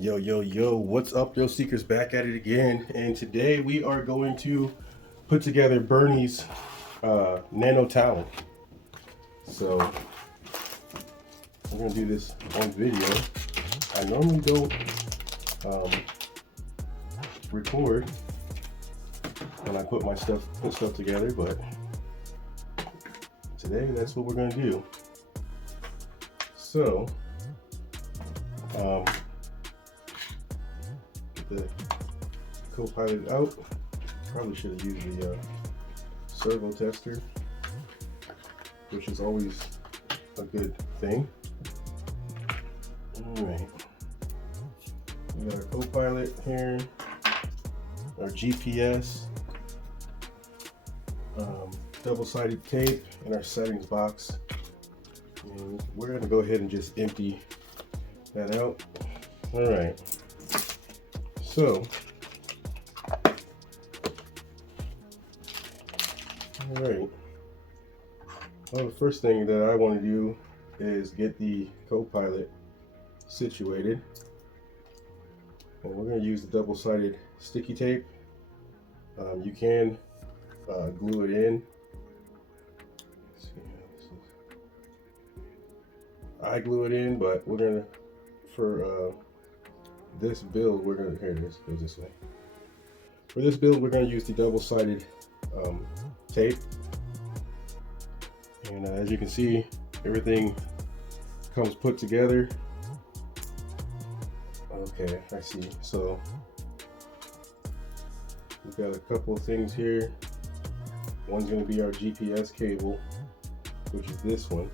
Yo, what's up, yo seekers? Back at it again. And today we are going to put together Bernie's Nano Talon. So we're gonna do this on video. I normally don't record when I put stuff together, but today that's what we're gonna do. So get the Kopilot out. Probably should have used the servo tester, which is always a good thing. Alright, we got our Kopilot here, our GPS, double-sided tape, and our settings box. And we're going to go ahead and just empty that out. Alright, so alright, well, the first thing that I want to do is get the Kopilot situated, and we're going to use the double-sided sticky tape. You can glue it in. Let's see how this is. I glue it in, but we're gonna, for this build, we're gonna, here it is, goes this way. For this build, we're gonna use the double-sided tape, and as you can see, everything comes put together. Okay, I see. So we've got a couple of things here. One's going to be our GPS cable, which is this one.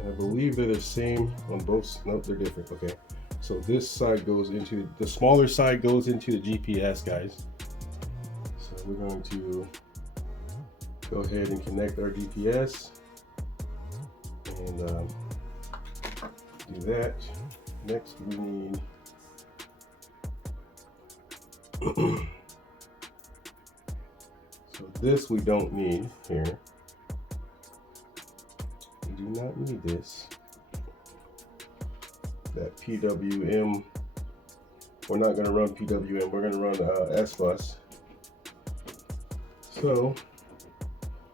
And I believe they're the same on both. Nope, they're different. Okay, so this side goes into, the smaller side goes into the GPS, guys. So we're going to go ahead and connect our GPS and do that. Next, we need so this we don't need here. We do not need this. That PWM, we're not going to run PWM, we're going to run S-Bus. So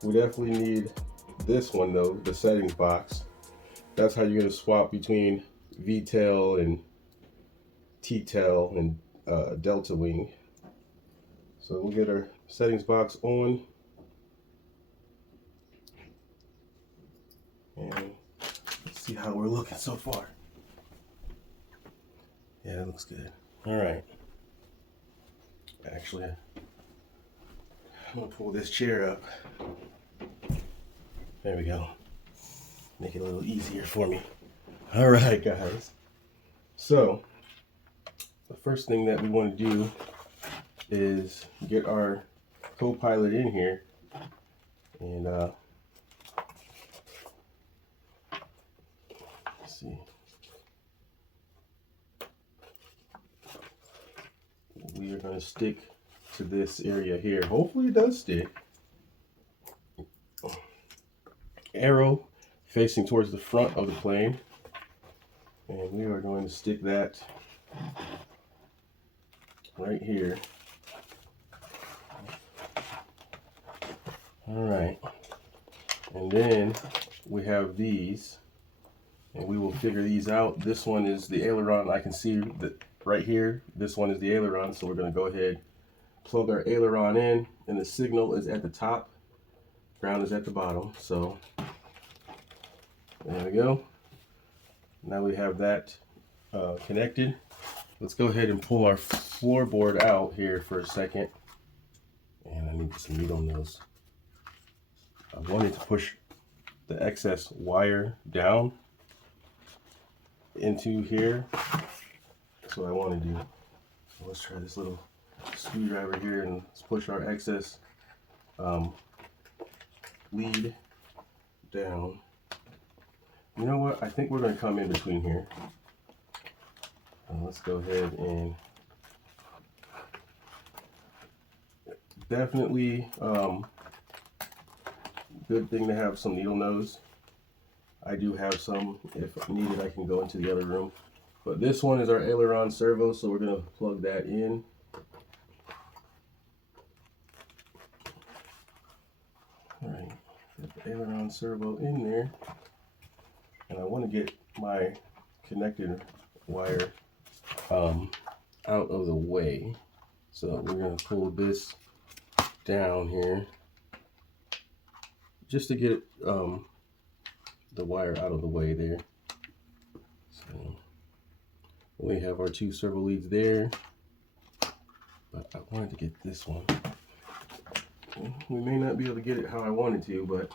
we definitely need this one though, the settings box. That's how you're going to swap between VTEL and TTEL and Delta Wing. So we'll get our settings box on, and let's see how we're looking so far. Yeah, it looks good. All right. Actually, I'm gonna pull this chair up. There we go. Make it a little easier for me. All right, guys. So the first thing that we want to do is get our Kopilot in here, and let's see. We are going to stick to this area here. Hopefully it does stick. Arrow facing towards the front of the plane, and we are going to stick that right here. All right, and then we have these, and we will figure these out. This one is the aileron. I can see that right here. This one is the aileron, so we're going to go ahead, plug our aileron in, and the signal is at the top, ground is at the bottom. So there we go. Now we have that connected. Let's go ahead and pull our floorboard out here for a second. And I need some meat on those. I wanted to push the excess wire down into here. That's what I want to do. So let's try this little screwdriver here, and let's push our excess lead down. You know what? I think we're going to come in between here. Let's go ahead and definitely good thing to have some needle nose. I do have some. If needed, I can go into the other room But this one is our aileron servo, so we're going to plug that in. All right, get the aileron servo in there. And I want to get my connected wire out of the way. So we're going to pull this down here just to get the wire out of the way there. So we have our two servo leads there, but I wanted to get this one. We may not be able to get it how I wanted to, but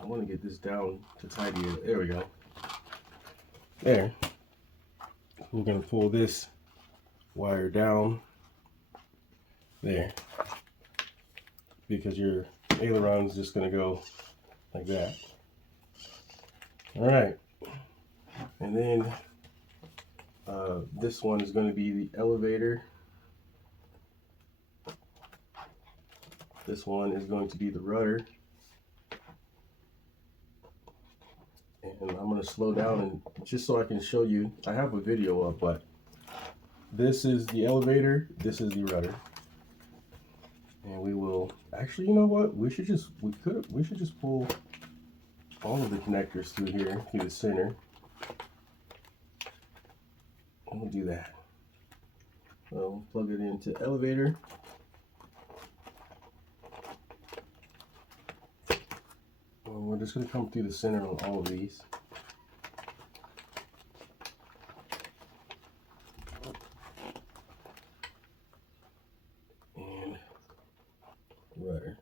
I want to get this down to tidy it. There we go. There. We're going to pull this wire down there, because your aileron is just going to go like that. All right. And then this one is going to be the elevator. This one is going to be the rudder. And I'm going to slow down and just so I can show you. I have a video up, but this is the elevator. This is the rudder. And we will actually, you know what? We should just pull all of the connectors through here through the center. And we'll do that. So plug it into elevator. And we're just going to come through the center on all of these. And rudder.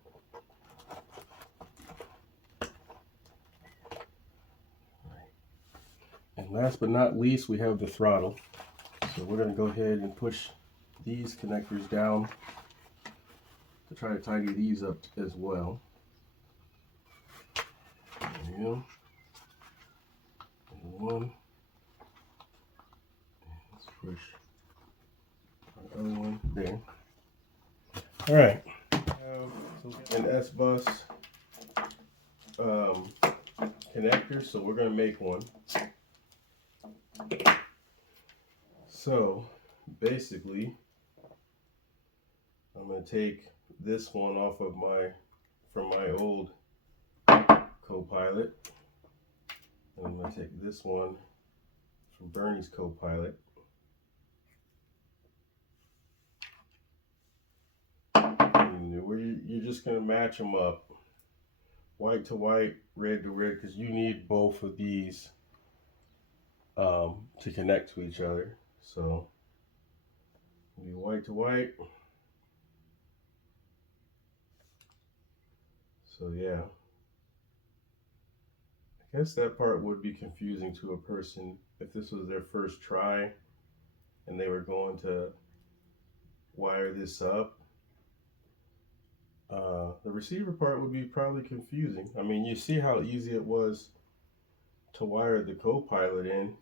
And last but not least, we have the throttle. So we're going to go ahead and push these connectors down to try to tidy these up as well. There we go. And one. Let's push our other one there. All right. An S-bus connector, so we're going to make one. So basically, I'm going to take this one off of from my old Kopilot. And I'm going to take this one from Bernie's Kopilot. And you're just going to match them up. White to white, red to red, because you need both of these to connect to each other. So do white to white. So yeah, I guess that part would be confusing to a person if this was their first try and they were going to wire this up. The receiver part would be probably confusing. I mean, you see how easy it was to wire the Kopilot in.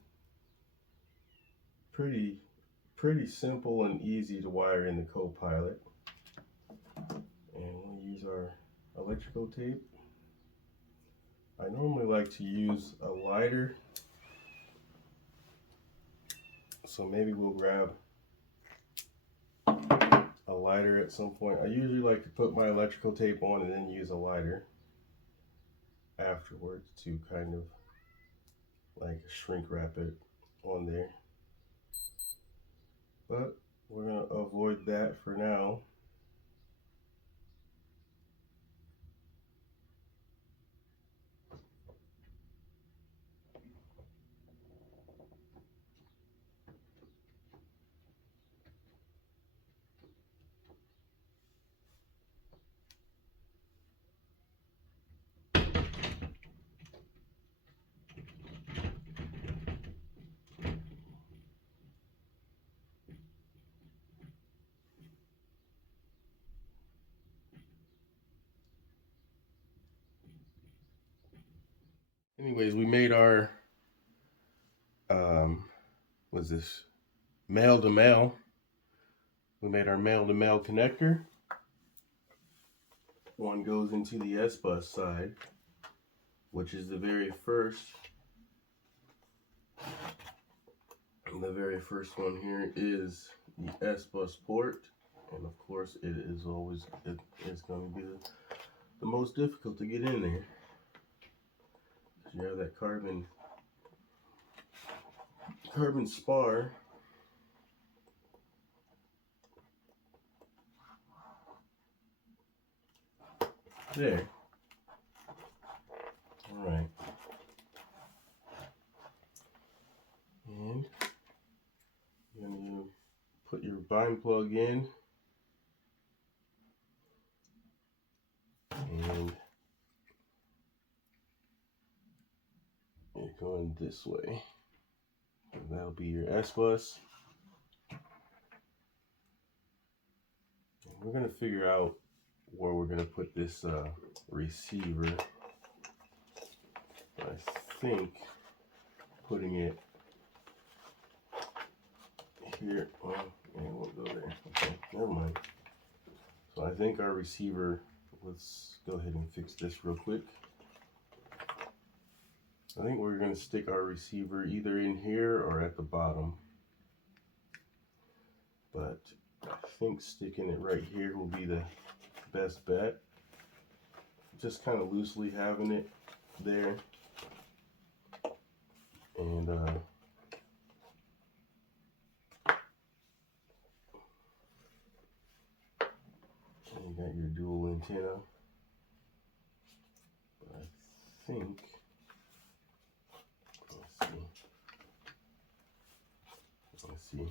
Pretty simple and easy to wire in the Kopilot. And we'll use our electrical tape. I normally like to use a lighter, so maybe we'll grab a lighter at some point. I usually like to put my electrical tape on and then use a lighter afterwards to kind of like shrink wrap it on there. But we're going to avoid that for now. Anyways, we made our, what's this? Male to male. We made our male to male connector. One goes into the S-bus side, which is the very first The very first one here is the S-bus port, and of course it is always it's going to be the most difficult to get in there. You have that carbon spar. There. All right. And you're going to put your bind plug in. And you're going this way. And that'll be your S-bus. And we're going to figure out where we're going to put this receiver. I think putting it here, well, it won't go there. Okay, never mind. So I think our receiver, let's go ahead and fix this real quick. I think we're going to stick our receiver either in here or at the bottom. But I think sticking it right here will be the best bet. Just kind of loosely having it there. And you got your dual antenna. But I think, let's see.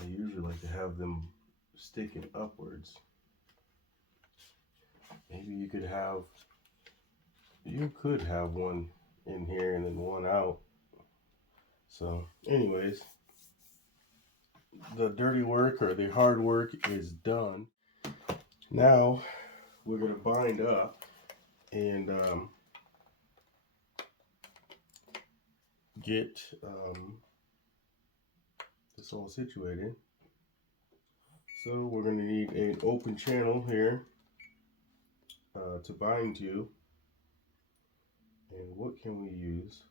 I usually like to have them sticking upwards. Maybe you could have one in here and then one out. So anyways, the dirty work or the hard work is done. Now we're going to bind up and get this all situated. So we're going to need an open channel here to bind to. And what can we use?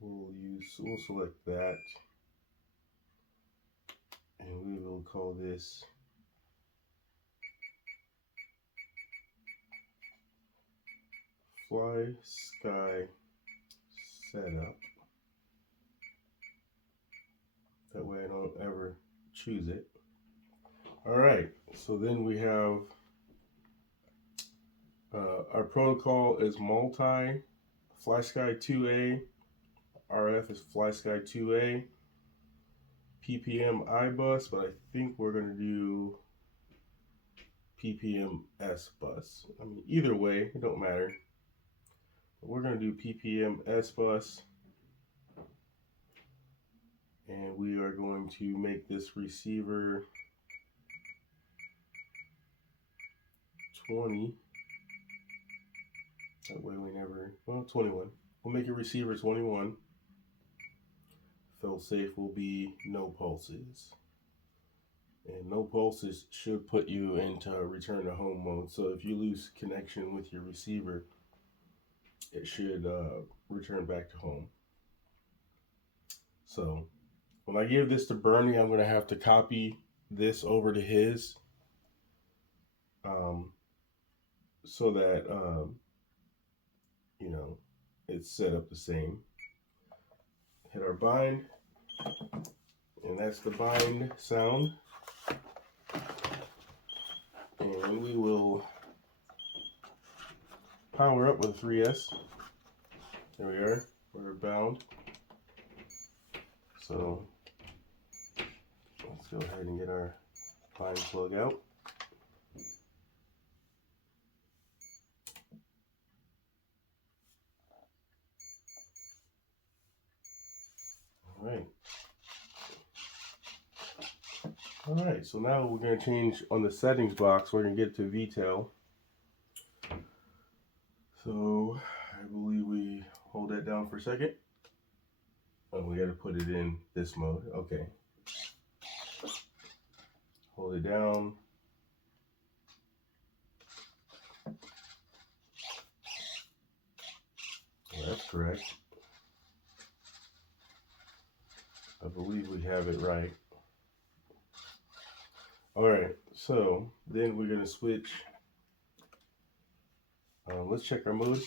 We'll select that, and we will call this Fly Sky Setup. That way I don't ever choose it. All right, so then we have our protocol is multi, FlySky 2A, RF is FlySky 2A, PPM iBus, but I think we're going to do PPM S-bus. I mean, either way, it don't matter. But we're going to do PPM S-bus, and we are going to make this receiver 20. That way we never, well, 21. We'll make it receiver 21. Fail safe will be no pulses. And no pulses should put you into return to home mode. So if you lose connection with your receiver, it should return back to home. So when I give this to Bernie, I'm going to have to copy this over to his so that you know, it's set up the same. Hit our bind, and that's the bind sound. And we will power up with a 3S. There we are, we're bound. So let's go ahead and get our bind plug out. All right, so now we're going to change on the settings box. We're going to get to VTEL. So I believe we hold that down for a second. Oh, we got to put it in this mode. Okay. Hold it down. correct. I believe we have it right. All right, so then we're gonna switch. Let's check our mode.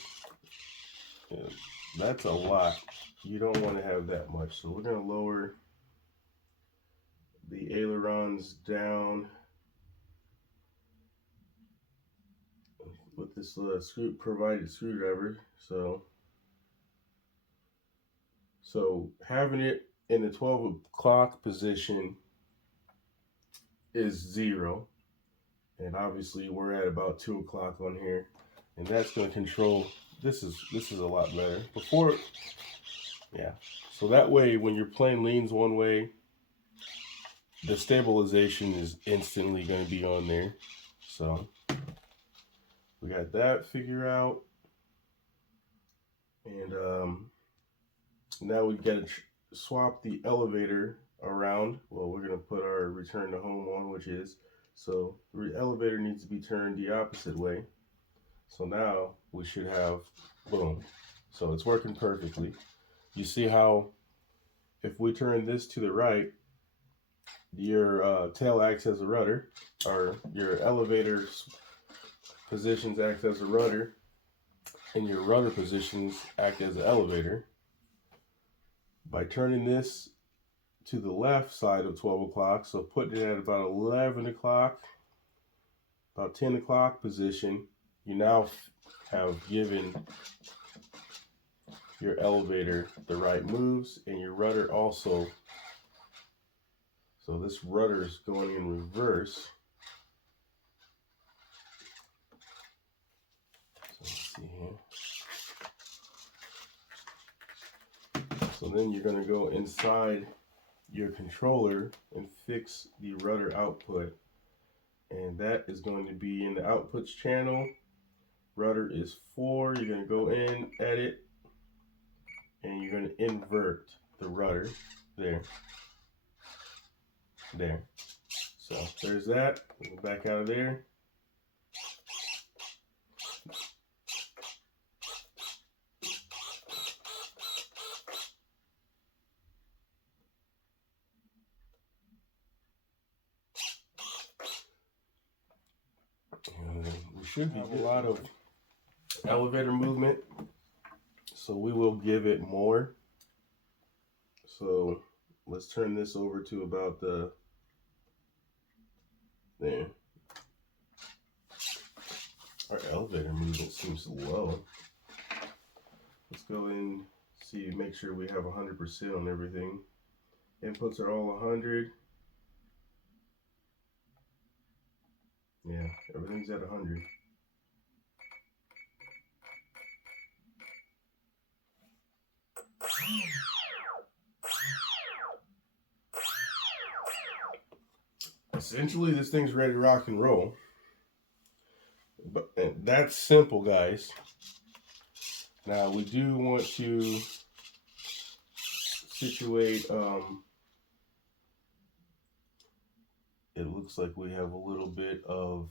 Yeah, that's a lot. You don't want to have that much. So we're gonna lower the ailerons down with this provided screwdriver. So having it in the 12 o'clock position is 0. And obviously we're at about 2 o'clock on here. And that's going to control, this is a lot better. Before, yeah. So that way when your plane leans one way, the stabilization is instantly going to be on there. So we got that figured out. And now we've got to swap the elevator around. Well, we're going to put our return to home on, which is, so the elevator needs to be turned the opposite way. So now we should have, boom. So it's working perfectly. You see how if we turn this to the right, your tail acts as a rudder, or your elevator positions act as a rudder, and your rudder positions act as an elevator. By turning this to the left side of 12 o'clock, so putting it at about 11 o'clock, about 10 o'clock position, you now have given your elevator the right moves, and your rudder also. So this rudder is going in reverse. So let's see here. So then you're going to go inside your controller and fix the rudder output. And that is going to be in the outputs channel. Rudder is 4. You're going to go in, edit, and you're going to invert the rudder there. There. So there's that. We'll go back out of there. And we should have a lot of elevator movement, so we will give it more. So let's turn this over to about there. Our elevator movement seems low. Let's go in, see, make sure we have 100% on everything. Inputs are all 100. Yeah, everything's at 100. Essentially, this thing's ready to rock and roll. But that's simple, guys. Now, we do want to situate, it looks like we have a little bit of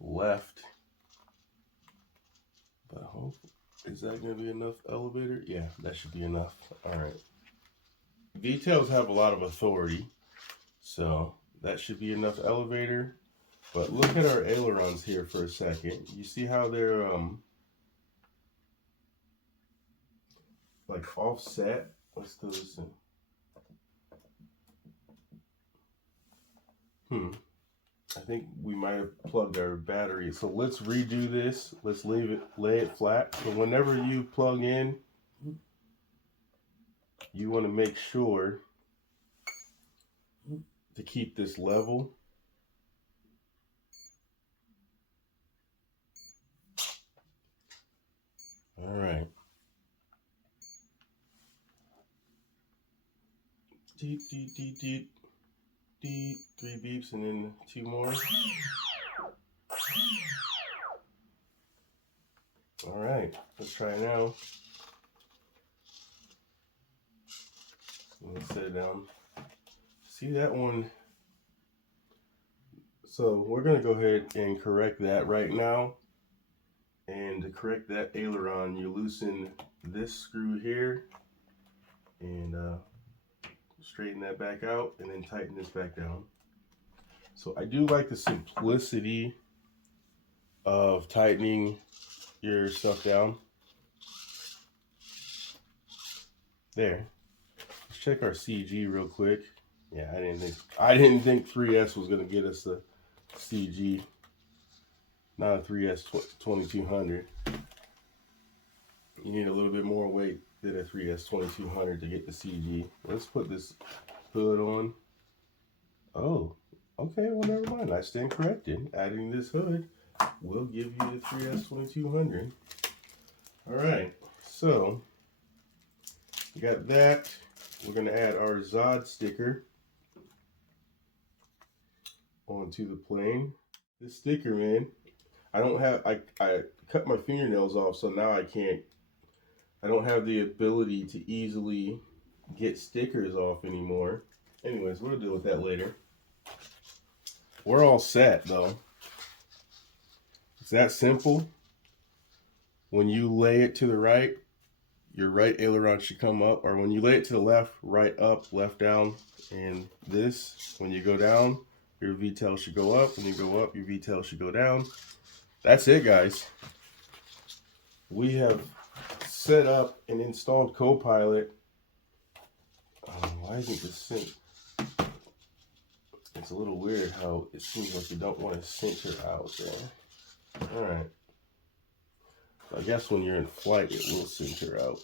left. But hopefully, is that going to be enough elevator? Yeah, that should be enough. All right. Details have a lot of authority, so that should be enough elevator. But look at our ailerons here for a second. You see how they're like offset? Let's do this in. I think we might have plugged our battery. So let's redo this. Let's lay it flat. So whenever you plug in, you want to make sure to keep this level. All right. Deep, deep, deep, deep, deep. 3 beeps and then 2 more. All right, let's try it now. Let's set it down. See that one? So we're gonna go ahead and correct that right now. And to correct that aileron, you loosen this screw here and straighten that back out, and then tighten this back down. So I do like the simplicity of tightening your stuff down. There. Let's check our CG real quick. Yeah, I didn't think 3S was gonna get us the CG. Not a 3S 2200. You need a little bit more weight than a 3S 2200 to get the CG. Let's put this hood on. Oh, okay, well never mind. I stand corrected. Adding this hood will give you the 3S 2200. Alright, so we got that. We're going to add our zohd sticker onto the plane. This sticker, man, I cut my fingernails off, so now I don't have the ability to easily get stickers off anymore. Anyways, we'll deal with that later. We're all set though. It's that simple. When you lay it to the right, your right aileron should come up, or when you lay it to the left, right up, left down, and this, when you go down, your V-tail should go up. When you go up, your V-tail should go down. That's it, guys. We have set up and installed Kopilot. Why isn't this sync? It's a little weird how it seems like you don't want to center out there. Alright. I guess when you're in flight, it will center out.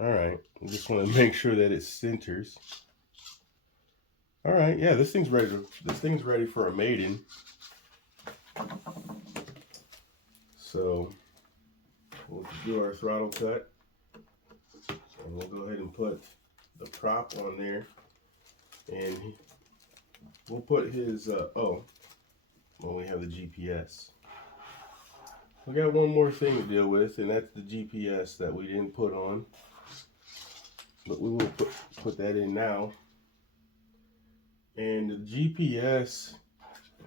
Alright. I just want to make sure that it centers. Alright, yeah, this thing's ready for a maiden. So we'll do our throttle cut. And we'll go ahead and put the prop on there. And we'll put his, we have the GPS. We got one more thing to deal with, and that's the GPS that we didn't put on. But we will put that in now. And the GPS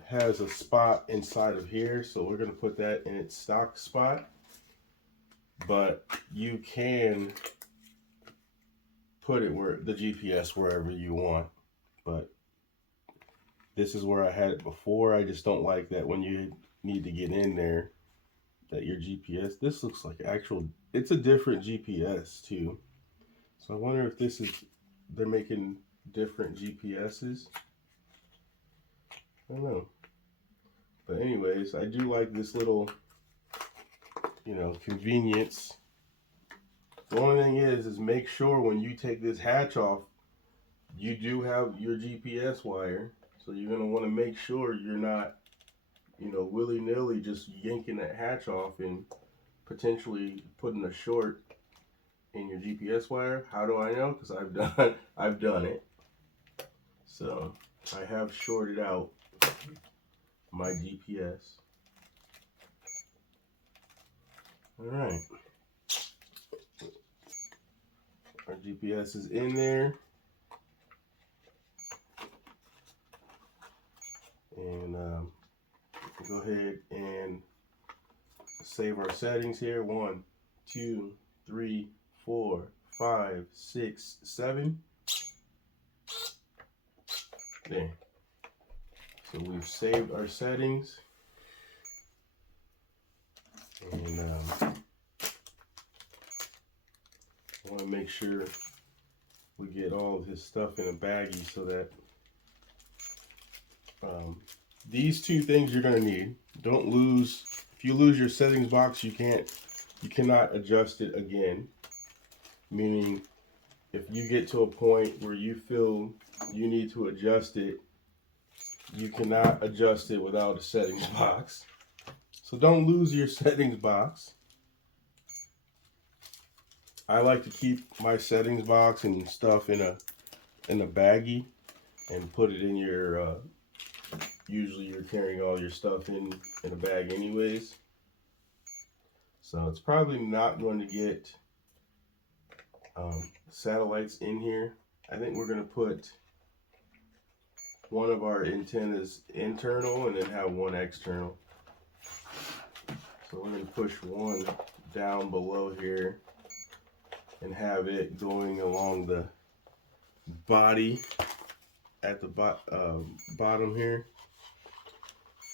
has a spot inside of here, so we're going to put that in its stock spot. But you can put it where the GPS wherever you want. But this is where I had it before. I just don't like that when you need to get in there, that your GPS, this looks like it's a different GPS too. So I wonder if they're making different GPSs. I don't know. But anyways, I do like this little, convenience. The only thing is make sure when you take this hatch off, you do have your GPS wire. So you're going to want to make sure you're not, willy-nilly just yanking that hatch off and potentially putting a short in your GPS wire. How do I know? Because I've done it. So I have shorted out my GPS. All right. Our GPS is in there. And go ahead and save our settings here. 1, 2, 3, 4, 5, 6, 7. There. So we've saved our settings. And I want to make sure we get all of his stuff in a baggie so that these two things you're going to need. Don't lose. If you lose your settings box, you cannot adjust it again. Meaning, if you get to a point where you feel you need to adjust it, you cannot adjust it without a settings box. So don't lose your settings box. I like to keep my settings box and stuff in a baggie and put it in your usually you're carrying all your stuff in a bag anyways. So it's probably not going to get satellites in here. I think we're going to put one of our antennas internal and then have one external. So we're going to push one down below here and have it going along the body at the bottom here.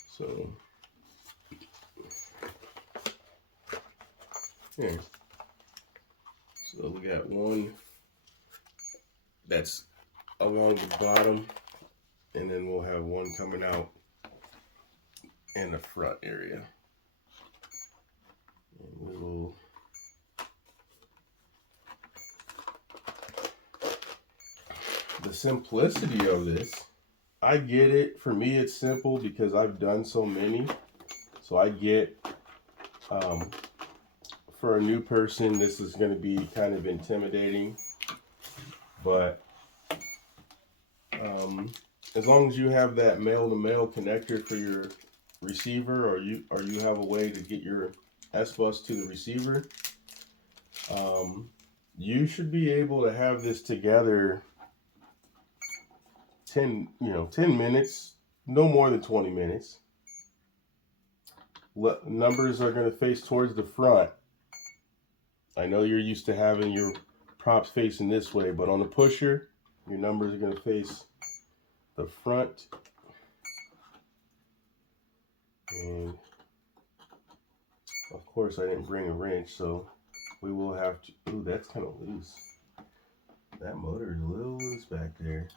So here. So we got one that's along the bottom, and then we'll have one coming out in the front area. And we will the simplicity of this, I get it. For me, it's simple because I've done so many. So I get, for a new person, this is going to be kind of intimidating. But as long as you have that male-to-male connector for your receiver, or you have a way to get your S-bus to the receiver, you should be able to have this together 10 minutes, no more than 20 minutes. Numbers are going to face towards the front. I know you're used to having your props facing this way, but on the pusher, your numbers are going to face the front. And of course, I didn't bring a wrench, so we will have to. Ooh, that's kind of loose. That motor is a little loose back there.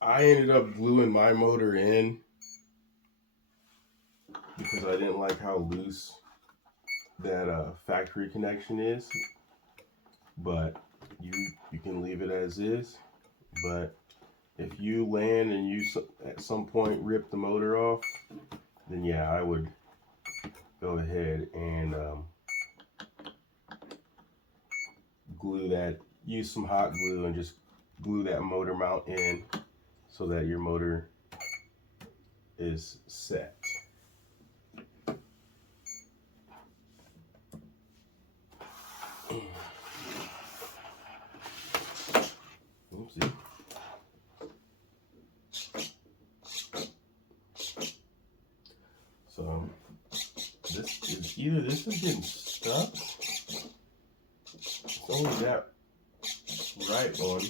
I ended up gluing my motor in because I didn't like how loose that factory connection is. But you can leave it as is. But if you land and you at some point rip the motor off, then yeah, I would go ahead and glue that. Use some hot glue and just glue that motor mount in so that your motor is set. Oopsie. So this is getting stuck. It's only that right one.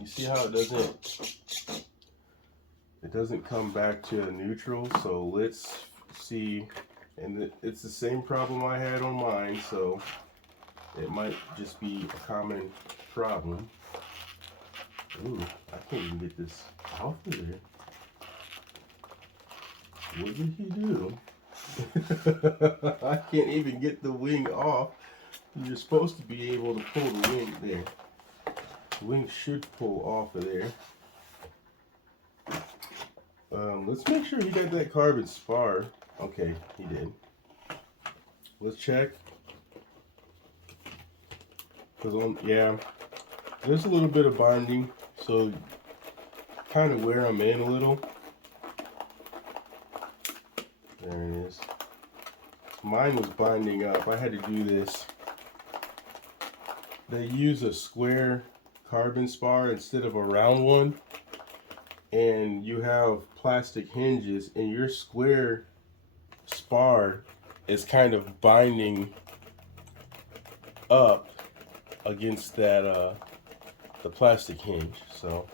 You see how it doesn't come back to neutral. So let's see, and it's the same problem I had on mine, so it might just be a common problem. Ooh, I can't even get this off of there. What did he do? I can't even get the wing off. You're supposed to be able to pull the wing there. The wing should pull off of there. Let's make sure he got that carbon spar. Okay, he did. Let's check. Yeah, there's a little bit of binding, so kind of wear them in a little. There it is. Mine was binding up. I had to do this. They use a square carbon spar instead of a round one, and you have plastic hinges, and your square spar is kind of binding up against that the plastic hinge. So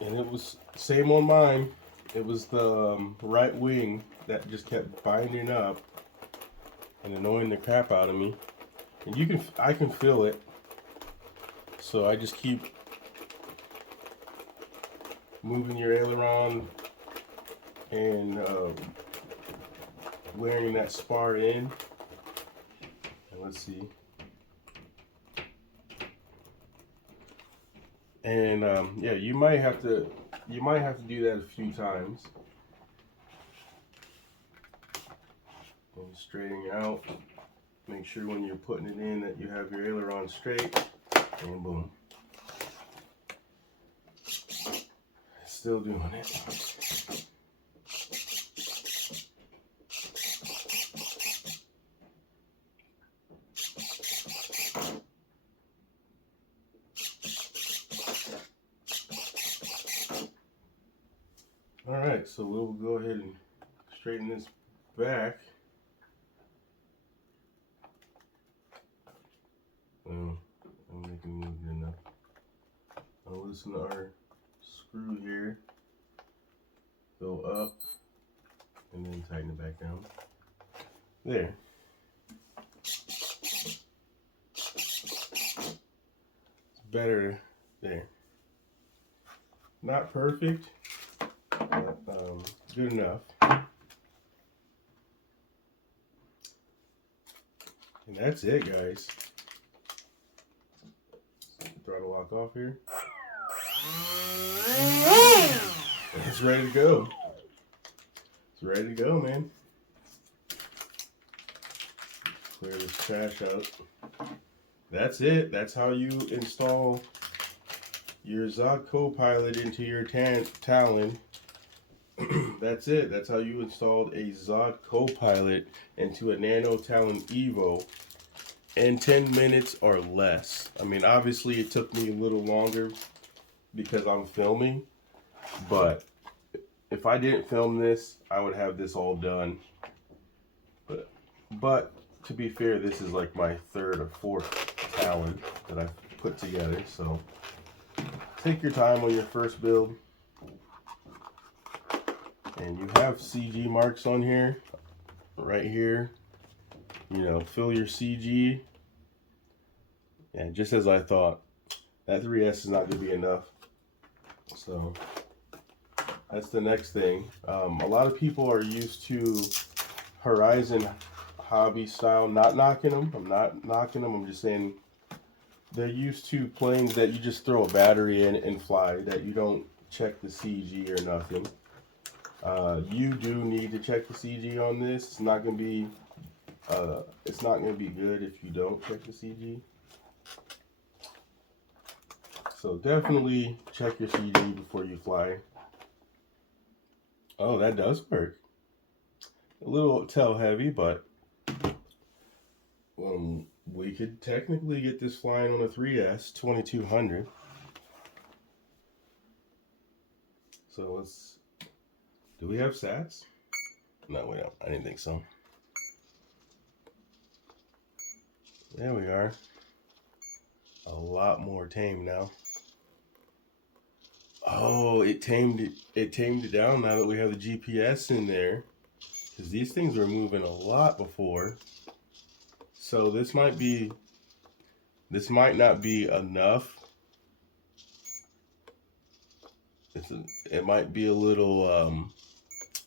and it was same on mine. It was the right wing that just kept binding up and annoying the crap out of me. And I can feel it. So I just keep moving your aileron and wearing that spar in. And let's see. And yeah, you might have to do that a few times. And straightening out. Make sure when you're putting it in that you have your aileron straight, and boom. Still doing it. Alright, so we'll go ahead and straighten this back. I'm making movement enough. I'll loosen our screw here, go up, and then tighten it back down. There. It's better there. Not perfect, but good enough. And that's it, guys. Throttle lock off here. It's ready to go. It's ready to go, man. Clear this trash out. That's it. That's how you install your zohd Kopilot into your Talon. That's it. That's how you installed a zohd Kopilot into a Nano Talon Evo in 10 minutes or less. I mean, obviously it took me a little longer because I'm filming, but if I didn't film this, I would have this all done. But to be fair, this is like my third or fourth Talon that I've put together, so take your time on your first build. And you have CG marks on here, right here. You know, fill your CG. And just as I thought, that 3S is not going to be enough. So that's the next thing. A lot of people are used to Horizon hobby style. Not knocking them. I'm not knocking them. I'm just saying they're used to planes that you just throw a battery in and fly, that you don't check the CG or nothing. You do need to check the CG on this. It's not going to be good if you don't check the CG. So definitely check your CG before you fly. Oh, that does work. A little tail heavy, but we could technically get this flying on a 3S 2200. So let's. Do we have sats? No, we don't. I didn't think so. There we are. A lot more tame now. Oh, it tamed it down now that we have the GPS in there. Because these things were moving a lot before. So this might not be enough. It might be a little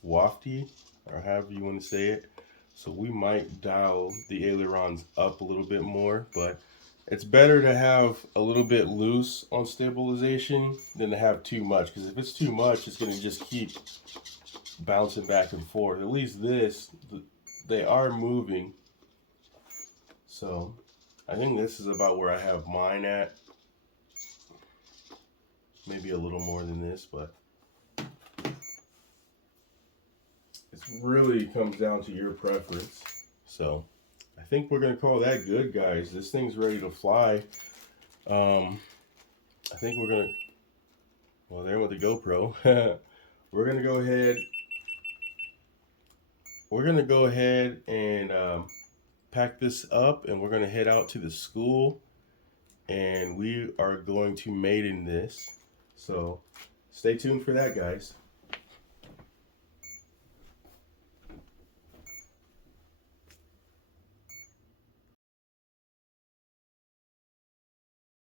wafty, or however you want to say it. So we might dial the ailerons up a little bit more, but it's better to have a little bit loose on stabilization than to have too much, because if it's too much, it's going to just keep bouncing back and forth. At least they are moving. So I think this is about where I have mine at. Maybe a little more than this, but it really comes down to your preference. So I think we're going to call that good, guys. This thing's ready to fly. I think we're going to, well, there with the GoPro. We're going to go ahead and pack this up, and we're going to head out to the school, and we are going to maiden this. So stay tuned for that, guys.